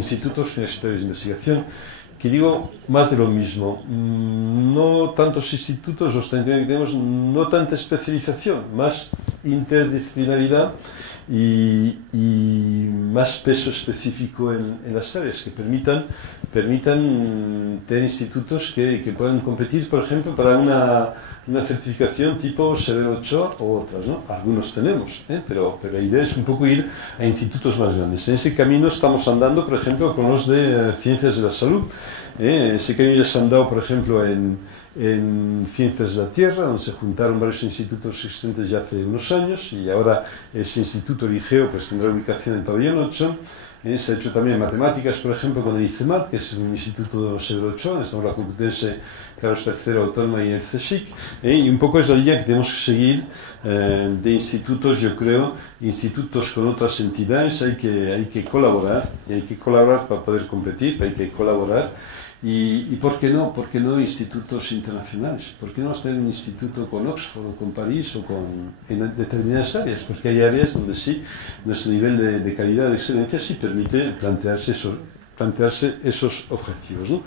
institutos universitarios de investigación, que digo más de lo mismo. No tantos institutos, los 39 que tenemos, no tanta especialización, más interdisciplinaridad y más peso específico en las áreas que permitan tener institutos que puedan competir, por ejemplo, para una certificación tipo Severo Ochoa o otras, ¿no? Algunos tenemos, pero la idea es un poco ir a institutos más grandes. En ese camino estamos andando, por ejemplo, con los de ciencias de la salud. Ese camino ya se ha andado, por ejemplo, en Ciencias de la Tierra, donde se juntaron varios institutos existentes ya hace unos años, y ahora ese instituto Ligeo pues tendrá ubicación en el pabellón 8. Se ha hecho también matemáticas, por ejemplo, con el ICEMAT, que es un instituto Severo Ochoa, estamos en la Complutense Carlos III Autónoma y el CSIC, y un poco es la línea que tenemos que seguir de institutos, yo creo, institutos con otras entidades. Hay que colaborar, y hay que colaborar para poder competir, hay que colaborar. Y ¿por qué no? ¿Por qué no institutos internacionales? ¿Por qué no tener un instituto con Oxford o con París o en determinadas áreas? Porque hay áreas donde sí, nuestro nivel de calidad, de excelencia, sí permite plantearse esos objetivos, ¿no?